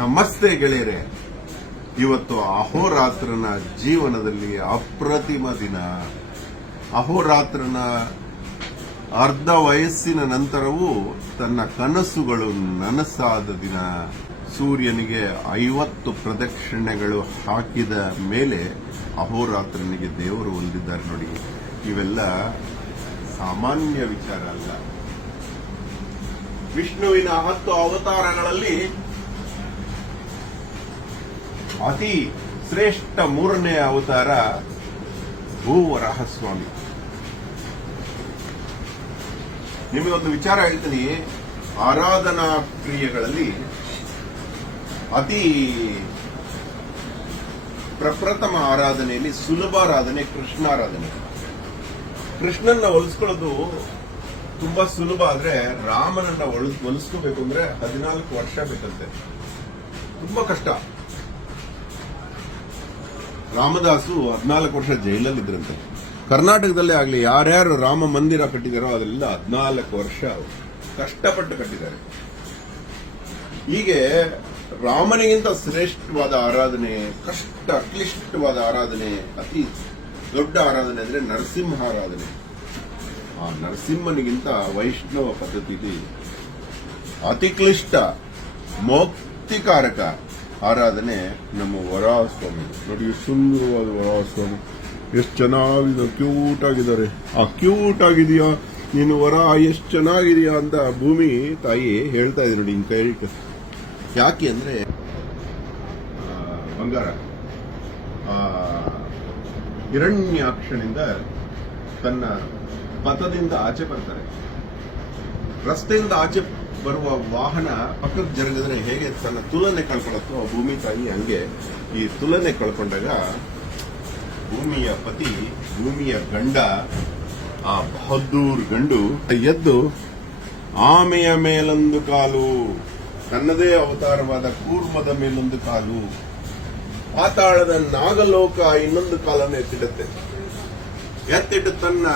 ನಮಸ್ತೆ ಗೆಳೆಯರೆ. ಇವತ್ತು ಅಹೋರಾತ್ರನ ಜೀವನದಲ್ಲಿ ಅಪ್ರತಿಮ ದಿನ. ಅಹೋರಾತ್ರನ ಅರ್ಧ ವಯಸ್ಸಿನ ನಂತರವೂ ತನ್ನ ಕನಸುಗಳು ನನಸಾದ ದಿನ. ಸೂರ್ಯನಿಗೆ 50 ಪ್ರದಕ್ಷಿಣೆಗಳು ಹಾಕಿದ ಮೇಲೆ ಅಹೋರಾತ್ರನಿಗೆ ದೇವರು ಒಲಿದಿದ್ದಾರೆ ನೋಡಿ. ಇವೆಲ್ಲ ಸಾಮಾನ್ಯ ವಿಚಾರ ಅಲ್ಲ. ವಿಷ್ಣುವಿನ 10 ಅವತಾರಗಳಲ್ಲಿ ಅತಿ ಶ್ರೇಷ್ಠ 3ನೇ ಅವತಾರ ಭೂವರಾಹಸ್ವಾಮಿ. ನಿಮಗೊಂದು ವಿಚಾರ ಹೇಳ್ತೀನಿ. ಆರಾಧನಾ ಕ್ರಿಯೆಗಳಲ್ಲಿ ಅತಿ ಪ್ರಪ್ರಥಮ ಆರಾಧನೆಯಲ್ಲಿ ಸುಲಭ ಆರಾಧನೆ ಕೃಷ್ಣಾರಾಧನೆ. ಕೃಷ್ಣನ್ನ ಒಲಿಸ್ಕೊಳ್ಳೋದು ತುಂಬಾ ಸುಲಭ. ಆದ್ರೆ ರಾಮನನ್ನ ಒಲಿಸ್ಕೋಬೇಕು ಅಂದ್ರೆ 14 ವರ್ಷ ಬೇಕಂತೆ. ತುಂಬಾ ಕಷ್ಟ. ರಾಮದಾಸು 14 ವರ್ಷ ಜೈಲಲ್ಲಿದ್ರಂತೆ. ಕರ್ನಾಟಕದಲ್ಲೇ ಆಗ್ಲಿ ಯಾರ್ಯಾರು ರಾಮ ಮಂದಿರ ಕಟ್ಟಿದಾರೋ ಅದೆಲ್ಲ 14 ವರ್ಷ ಕಷ್ಟಪಟ್ಟು ಕಟ್ಟಿದ್ದಾರೆ. ಹೀಗೆ ರಾಮನಿಗಿಂತ ಶ್ರೇಷ್ಠವಾದ ಆರಾಧನೆ, ಕ್ಲಿಷ್ಟವಾದ ಆರಾಧನೆ, ಅತಿ ದೊಡ್ಡ ಆರಾಧನೆ ಅಂದ್ರೆ ನರಸಿಂಹ ಆರಾಧನೆ. ಆ ನರಸಿಂಹನಿಗಿಂತ ವೈಷ್ಣವ ಪದ್ಧತಿಯಲ್ಲಿ ಅತಿ ಕ್ಲಿಷ್ಟ ಮುಕ್ತಿಕಾರಕ ಆರಾಧನೆ ನಮ್ಮ ವರಾಹಸ್ವಾಮಿ. ನೋಡಿ ಎಷ್ಟು ಸುಂದರವಾದ ವರಾಹಸ್ವಾಮಿ, ಎಷ್ಟು ಚೆನ್ನಾಗಿದೆ, ಕ್ಯೂಟ್ ಆಗಿದ್ದಾರೆ. ಆ ಕ್ಯೂಟ್ ಆಗಿದೆಯಾ ನೀನು ವರಾಹ, ಎಷ್ಟು ಚೆನ್ನಾಗಿದೆಯಾ ಅಂತ ಭೂಮಿ ತಾಯಿ ಹೇಳ್ತಾ ಇದ್ರು ನೋಡಿ. ಕೈ ಯಾಕೆ ಅಂದ್ರೆ ಬಂಗಾರ ಹಿರಣ್ಯಾಕ್ಷನಿಂದ ತನ್ನ ಪಥದಿಂದ ಆಚೆ ಬರ್ತಾರೆ. ರಸ್ತೆಯಿಂದ ಆಚೆ ಬರುವ ವಾಹನ ಪಕ್ಕದ ಜರುಗಿದ್ರೆ ಹೇಗೆ ತನ್ನ ತುಲನೆ ಕಳ್ಕೊಳ್ಳುತ್ತೋ ಆ ಭೂಮಿ ತಾಯಿ ಹಂಗೆ ಈ ತುಲನೆ ಕಳ್ಕೊಂಡಾಗ ಭೂಮಿಯ ಪತಿ, ಭೂಮಿಯ ಗಂಡ, ಆ ಬಹದ್ದೂರ್ ಗಂಡು ಎದ್ದು ಆಮೆಯ ಮೇಲೊಂದು ಕಾಲು, ತನ್ನದೇ ಅವತಾರವಾದ ಕೂರ್ಮದ ಮೇಲೊಂದು ಕಾಲು, ಪಾತಾಳದ ನಾಗಲೋಕ ಇನ್ನೊಂದು ಕಾಲನ್ನು ಎತ್ತಿಟ್ಟು ತನ್ನ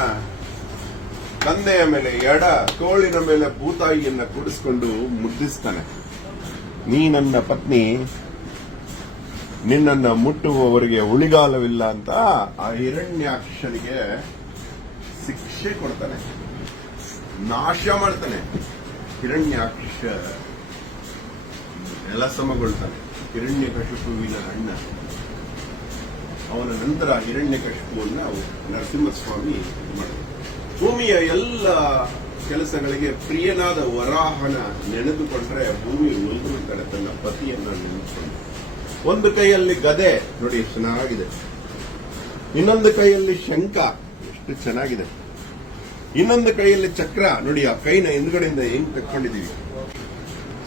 ತಂದೆಯ ಮೇಲೆ ಎಡ ತೋಳಿನ ಮೇಲೆ ಭೂತಾಯಿಯನ್ನ ಕೂಡಿಸಿಕೊಂಡು ಮುದ್ದಿಸ್ತಾನೆ. ನೀ ನನ್ನ ಪತ್ನಿ, ನಿನ್ನನ್ನ ಮುಟ್ಟುವವರಿಗೆ ಉಳಿಗಾಲವಿಲ್ಲ ಅಂತ ಆ ಹಿರಣ್ಯಾಕ್ಷನಿಗೆ ಶಿಕ್ಷೆ ಕೊಡ್ತಾನೆ, ನಾಶ ಮಾಡ್ತಾನೆ. ಹಿರಣ್ಯಾಕ್ಷ ನೆಲಸಮಗೊಳ್ತಾನೆ. ಹಿರಣ್ಯಕಶಿಪುವಿನ ಅಣ್ಣ. ಅವನ ನಂತರ ಹಿರಣ್ಯಕಶಿಪುವನ್ನ ನರಸಿಂಹಸ್ವಾಮಿ ಮಾಡ್ತಾನೆ. ಭೂಮಿಯ ಎಲ್ಲ ಕೆಲಸಗಳಿಗೆ ಪ್ರಿಯನಾದ ವರಾಹನ ನೆನೆದುಕೊಂಡ್ರೆ ಭೂಮಿ ಉಳಿದುಬಿಡ್ತಾಳೆ ತನ್ನ ಪತಿಯನ್ನ ನೆನೆದುಕೊಂಡು. ಒಂದು ಕೈಯಲ್ಲಿ ಗದೆ ನೋಡಿ ಎಷ್ಟು ಚೆನ್ನಾಗಿದೆ, ಇನ್ನೊಂದು ಕೈಯಲ್ಲಿ ಶಂಖ ಎಷ್ಟು ಚೆನ್ನಾಗಿದೆ, ಇನ್ನೊಂದು ಕೈಯಲ್ಲಿ ಚಕ್ರ ನೋಡಿ. ಆ ಕೈನ ಹಿಂದ್ಗಡೆಯಿಂದ ಹೆಂಗ್ ತಕ್ಕೊಂಡಿದೀವಿ.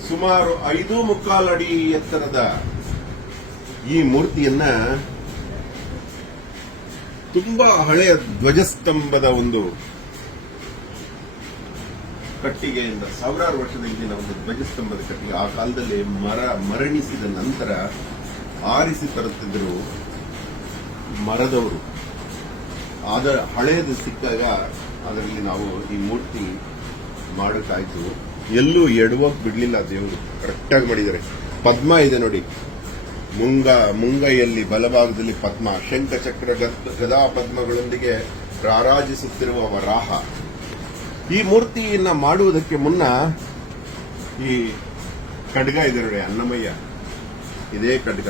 ಸುಮಾರು 5.25 ಅಡಿ ಎತ್ತರದ ಈ ಮೂರ್ತಿಯನ್ನ ತುಂಬಾ ಹಳೆಯ ಧ್ವಜಸ್ತಂಭದ ಒಂದು ಕಟ್ಟಿಗೆಯಿಂದ, ಸಾವಿರಾರು ವರ್ಷದ ಹಿಂದಿನ ಒಂದು ಧ್ವಜಸ್ತಂಭದ ಕಟ್ಟಿಗೆ. ಆ ಕಾಲದಲ್ಲಿ ಮರಣಿಸಿದ ನಂತರ ಆರಿಸಿ ತರುತ್ತಿದ್ದರು ಮರದವರು. ಆದ ಹಳೆಯದು ಸಿಕ್ಕಾಗ ಅದರಲ್ಲಿ ನಾವು ಈ ಮೂರ್ತಿ ಮಾಡೋಕ್ಕಾಯ್ತು. ಎಲ್ಲೂ ಎಡವೋಕ್ ಬಿಡ್ಲಿಲ್ಲ ದೇವರು, ಕರೆಕ್ಟಾಗಿ ಮಾಡಿದ್ದಾರೆ. ಪದ್ಮ ಇದೆ ನೋಡಿ, ಮುಂಗೈಯಲ್ಲಿ ಬಲಭಾಗದಲ್ಲಿ ಪದ್ಮ, ಶಂಖಚಕ್ರ ಗದಾ ಪದ್ಮಗಳೊಂದಿಗೆ ರಾರಾಜಿಸುತ್ತಿರುವ ವರಾಹ. ಈ ಮೂರ್ತಿಯನ್ನ ಮಾಡುವುದಕ್ಕೆ ಮುನ್ನ ಈ ಖಡ್ಗ ಇದೆ ನೋಡಿ, ಅನ್ನಮಯ್ಯ, ಇದೇ ಖಡ್ಗ.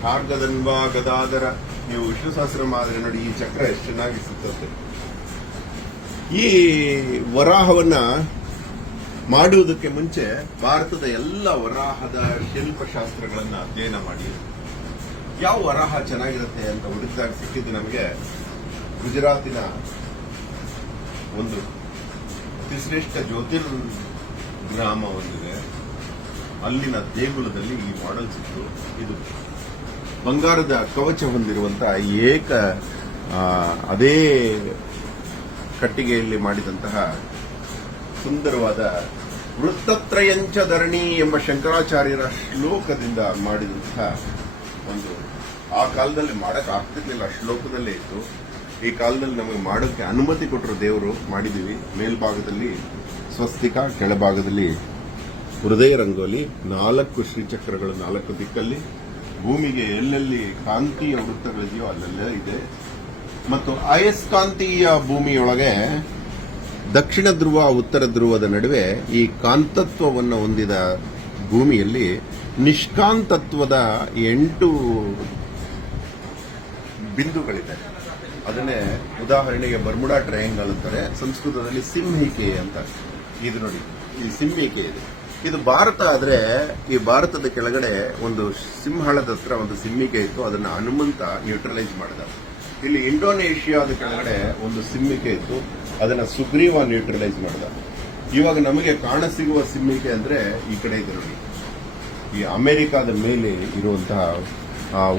ಶಾರ್ಗದನ್ವಾ ಗದಾಧರ. ನೀವು ವಿಷ್ಣು ಸಹಸ್ರನಾಮ ಆದ್ರೆ ನೋಡಿ ಈ ಚಕ್ರ ಎಷ್ಟು ಚೆನ್ನಾಗಿ ಸುತ್ತುತ್ತೆ. ಈ ವರಾಹವನ್ನ ಮಾಡುವುದಕ್ಕೆ ಮುಂಚೆ ಭಾರತದ ಎಲ್ಲ ವರಾಹದ ಶಿಲ್ಪಶಾಸ್ತ್ರಗಳನ್ನ ಅಧ್ಯಯನ ಮಾಡಿ ಯಾವ ವರಾಹ ಚೆನ್ನಾಗಿರುತ್ತೆ ಅಂತ ಹುಡುಕಿದಾಗ ಸಿಕ್ಕಿದ್ದು ನಮಗೆ ಗುಜರಾತಿನ ಒಂದು ಅತಿಶ್ರೇಷ್ಠ ಜ್ಯೋತಿರ್ಗ್ರಾಮ ಒಂದಿದೆ. ಅಲ್ಲಿನ ದೇಗುಲದಲ್ಲಿ ಈ ಮಾಡೆಲ್ ಸಿಕ್ತು. ಇದು ಬಂಗಾರದ ಕವಚ ಹೊಂದಿರುವಂತಹ ಅದೇ ಕಟ್ಟಿಗೆಯಲ್ಲಿ ಮಾಡಿದಂತಹ ಸುಂದರವಾದ ವೃತ್ತತ್ರಯಂಚ ಧರಣಿ ಎಂಬ ಶಂಕರಾಚಾರ್ಯರ ಶ್ಲೋಕದಿಂದ ಮಾಡಿದಂತಹ ಒಂದು, ಆ ಕಾಲದಲ್ಲಿ ಮಾಡಕ್ ಆಗ್ತಿರ್ಲಿಲ್ಲ, ಶ್ಲೋಕದಲ್ಲೇ ಇತ್ತು. ಈ ಕಾಲದಲ್ಲಿ ನಮಗೆ ಮಾಡೋಕ್ಕೆ ಅನುಮತಿ ಕೊಟ್ಟರು ದೇವರು, ಮಾಡಿದೀವಿ. ಮೇಲ್ಭಾಗದಲ್ಲಿ ಸ್ವಸ್ತಿಕ, ಕೆಳಭಾಗದಲ್ಲಿ ಹೃದಯ ರಂಗೋಲಿ, 4 ಶ್ರೀಚಕ್ರಗಳು 4 ದಿಕ್ಕಲ್ಲಿ, ಭೂಮಿಗೆ ಎಲ್ಲೆಲ್ಲಿ ಕಾಂತೀಯ ವೃತ್ತಗಳಿದೆಯೋ ಅಲ್ಲೆಲ್ಲ ಇದೆ. ಮತ್ತು ಅಯಸ್ಕಾಂತೀಯ ಭೂಮಿಯೊಳಗೆ ದಕ್ಷಿಣ ಧ್ರುವ ಉತ್ತರ ಧ್ರುವದ ನಡುವೆ ಈ ಕಾಂತತ್ವವನ್ನು ಹೊಂದಿದ ಭೂಮಿಯಲ್ಲಿ ನಿಷ್ಕಾಂತತ್ವದ 8 ಬಿಂದುಗಳಿದೆ. ಅದನ್ನೇ ಉದಾಹರಣೆಗೆ ಬರ್ಮುಡಾ ಟ್ರಯಾಂಗಲ್ ಅಂತಾರೆ, ಸಂಸ್ಕೃತದಲ್ಲಿ ಸಿಂಹಿಕೆ ಅಂತ. ಇದು ನೋಡಿ, ಈ ಸಿಂಹಿಕೆ ಇದೆ. ಇದು ಭಾರತ ಆದ್ರೆ ಈ ಭಾರತದ ಕೆಳಗಡೆ ಒಂದು ಸಿಂಹಳದ ಹತ್ರ ಒಂದು ಸಿಂಹಿಕೆ ಇತ್ತು, ಅದನ್ನ ಹನುಮಂತ ನ್ಯೂಟ್ರಲೈಸ್ ಮಾಡಿದ. ಇಲ್ಲಿ ಇಂಡೋನೇಷಿಯಾದ ಕೆಳಗಡೆ ಒಂದು ಸಿಂಹಿಕೆ ಇತ್ತು, ಅದನ್ನ ಸುಗ್ರೀವ ನ್ಯೂಟ್ರಲೈಸ್ ಮಾಡಿದ. ಇವಾಗ ನಮಗೆ ಕಾಣಸಿಗುವ ಸಿಂಹಿಕೆ ಅಂದ್ರೆ ಈ ಕಡೆ ಇದೆ ನೋಡಿ, ಈ ಅಮೆರಿಕಾದ ಮೇಲೆ ಇರುವಂತಹ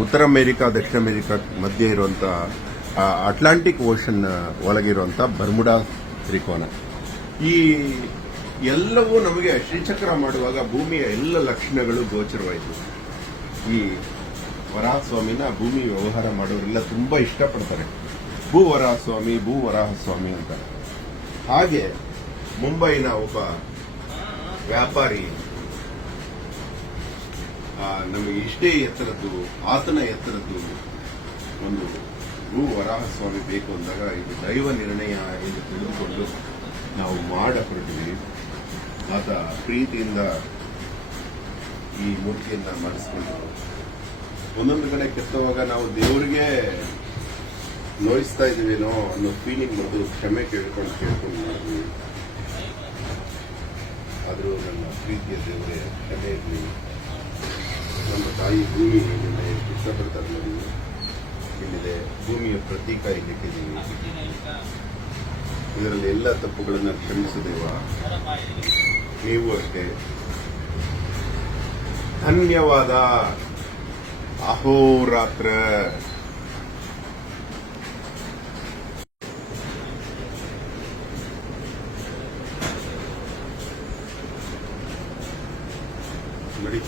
ಉತ್ತರ ಅಮೆರಿಕಾ ದಕ್ಷಿಣ ಅಮೆರಿಕಾ ಮಧ್ಯೆ ಇರುವಂತಹ ಅಟ್ಲಾಂಟಿಕ್ ಓಷನ್ ಒಳಗಿರುವಂತಹ ಬರ್ಮುಡಾ ತ್ರಿಕೋನ. ಈ ಎಲ್ಲವೂ ನಮಗೆ ಶ್ರೀಚಕ್ರ ಮಾಡುವಾಗ ಭೂಮಿಯ ಎಲ್ಲ ಲಕ್ಷಣಗಳು ಗೋಚರವಾಯಿತು. ಈ ವರಾಹಸ್ವಾಮಿನ ಭೂಮಿ ವ್ಯವಹಾರ ಮಾಡೋರೆಲ್ಲ ತುಂಬಾ ಇಷ್ಟಪಡ್ತಾರೆ. ಭೂವರಾಹಸ್ವಾಮಿ ಅಂತ. ಹಾಗೆ ಮುಂಬೈನ ಒಬ್ಬ ವ್ಯಾಪಾರಿ ನಮಗೆ ಇಷ್ಟೇ ಎತ್ತರದ್ದು, ಆತನ ಎತ್ತರದ್ದು ಒಂದು ಭೂವರಾಹಸ್ವಾಮಿ ಬೇಕು ಅಂದಾಗ ಇದು ದೈವ ನಿರ್ಣಯ ಎಂದು ತಿಳಿದುಕೊಂಡು ನಾವು ಹೊರಟಿದ್ವಿ. ಆತ ಪ್ರೀತಿಯಿಂದ ಈ ಮೂರ್ತಿಯನ್ನ ಮಾಡಿಸ್ಕೊಂಡು ಒಂದೊಂದು ಕಡೆ ಕೆತ್ತುವಾಗ ನಾವು ದೇವರಿಗೆ ನೋಯಿಸ್ತಾ ಇದೀವೇನೋ ಅನ್ನೋ ಫೀಲಿಂಗ್ ಬರೋದು, ಕ್ಷಮೆ ಕೇಳ್ಕೊಂಡು ಮಾಡಿದ್ವಿ. ಆದರೂ ನನ್ನ ಪ್ರೀತಿಯ ದೇವರೇ ಕ್ಷಮೆ ಇರಲಿ. ನಮ್ಮ ತಾಯಿ ಭೂಮಿ ನಿನ್ನ ಎಷ್ಟು ಇಷ್ಟಪಡ್ತಾರೆ ನೋಡಿ. ಇಲ್ಲಿದೆ ಭೂಮಿಯ ಪ್ರತೀಕ ಇಲ್ಲಿಟ್ಟಿದ್ದೀವಿ. ಇದರಲ್ಲಿ ಎಲ್ಲ ತಪ್ಪುಗಳನ್ನು ಕ್ಷಮಿಸಿದೇವ. ನೀವು ಅಷ್ಟೇ. ಧನ್ಯವಾದ. ಅಹೋರಾತ್ರ. ನೋಡಿ.